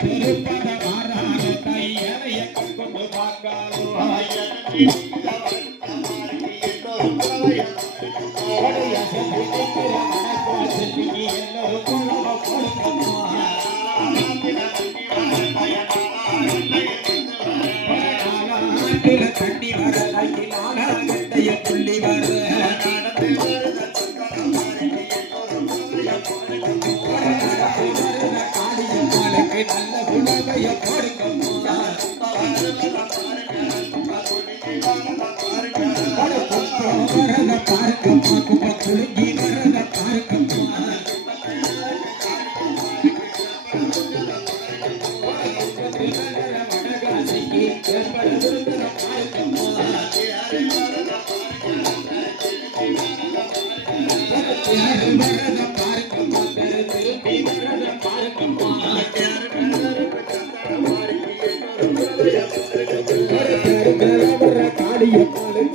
கொண்டு வர தண்ணி வர புள்ளி வர. நல்ல உணவைய கொடுக்கம்மா வரத பார்க்கம்மா குப்ப குலுங்கி வரத பார்க்கம்மா வடகாசிக்கு ஏற்படுகிற பார்க்கம்மா யாரு வரத அடியும்.